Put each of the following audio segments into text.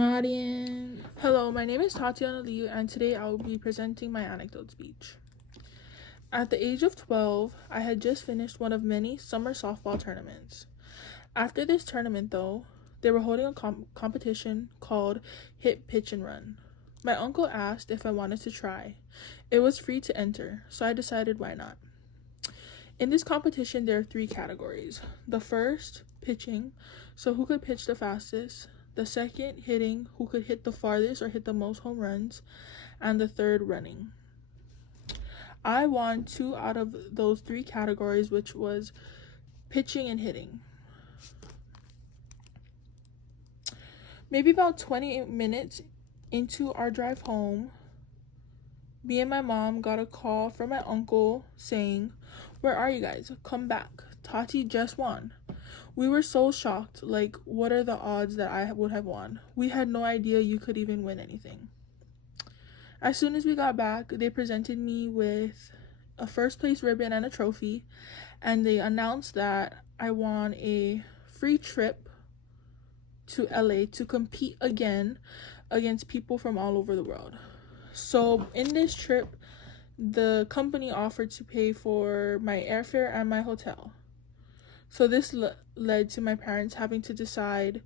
Audience. Hello, my name is Tatiana Liu, and today I will be presenting my anecdote speech. At the age of 12, I had just finished one of many summer softball tournaments. After this tournament, though, they were holding a competition called Hit, Pitch, and Run. My uncle asked if I wanted to try. It was free to enter, so I decided why not. In this competition, there are 3 categories. The first, pitching, so who could pitch the fastest. The second, hitting, who could hit the farthest or hit the most home runs. And the third, running. I won 2 out of those 3 categories, which was pitching and hitting. Maybe about 20 minutes into our drive home, me and my mom got a call from my uncle saying, "Where are you guys? Come back. Tati just won." We were so shocked, like, what are the odds that I would have won? We had no idea you could even win anything. As soon as we got back, they presented me with a first place ribbon and a trophy, and they announced that I won a free trip to LA to compete again against people from all over the world. So in this trip, the company offered to pay for my airfare and my hotel. So this led to my parents having to decide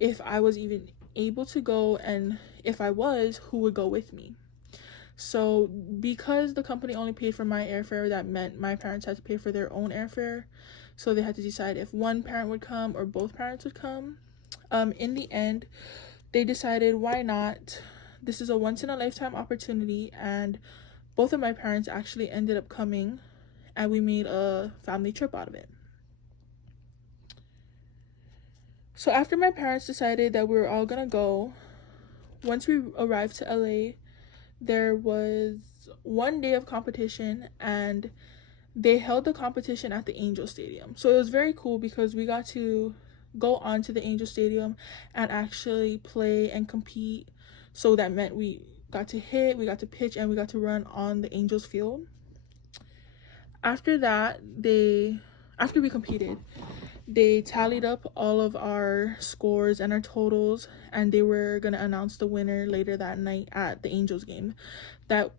if I was even able to go, and if I was, who would go with me. So because the company only paid for my airfare, that meant my parents had to pay for their own airfare. So they had to decide if one parent would come or both parents would come. In the end, they decided why not. This is a once-in-a-lifetime opportunity, and both of my parents actually ended up coming, and we made a family trip out of it. So after my parents decided that we were all gonna go, once we arrived to LA, there was one day of competition, and they held the competition at the Angel Stadium. So it was very cool because we got to go on to the Angel Stadium and actually play and compete. So that meant we got to hit, we got to pitch, and we got to run on the Angels field. After that, after we competed, they tallied up all of our scores and our totals, and they were going to announce the winner later that night at the Angels game that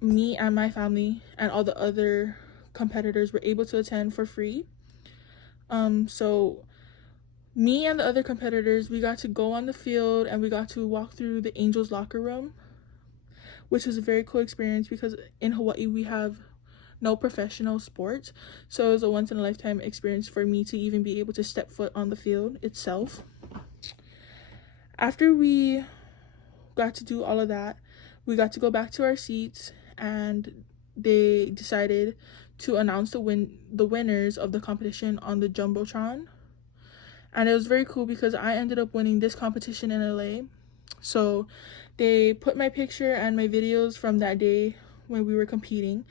me and my family and all the other competitors were able to attend for free. So me and the other competitors, we got to go on the field and we got to walk through the Angels locker room, which was a very cool experience because in Hawaii we have no professional sports, so it was a once-in-a-lifetime experience for me to even be able to step foot on the field itself. After we got to do all of that, we got to go back to our seats, and they decided to announce the winners of the competition on the Jumbotron. And it was very cool because I ended up winning this competition in LA. So they put my picture and my videos from that day when we were competing,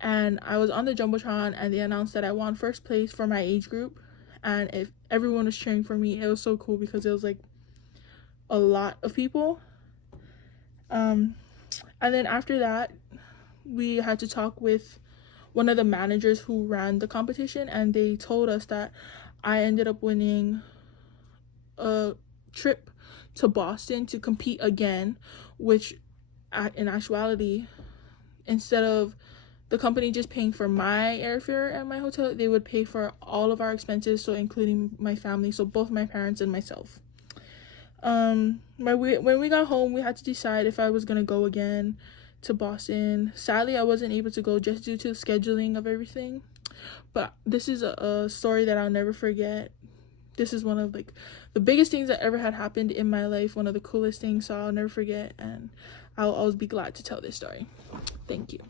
and I was on the Jumbotron, and they announced that I won first place for my age group, and if everyone was cheering for me, it was so cool because it was like a lot of people. And then after that, we had to talk with one of the managers who ran the competition, and they told us that I ended up winning a trip to Boston to compete again, which in actuality, instead of the company just paying for my airfare and my hotel, they would pay for all of our expenses, so including my family, so both my parents and myself. When we got home, we had to decide if I was gonna go again to Boston. Sadly, I wasn't able to go just due to the scheduling of everything, but this is a story that I'll never forget. This is one of the biggest things that ever had happened in my life, one of the coolest things, so I'll never forget, and I'll always be glad to tell this story. Thank you.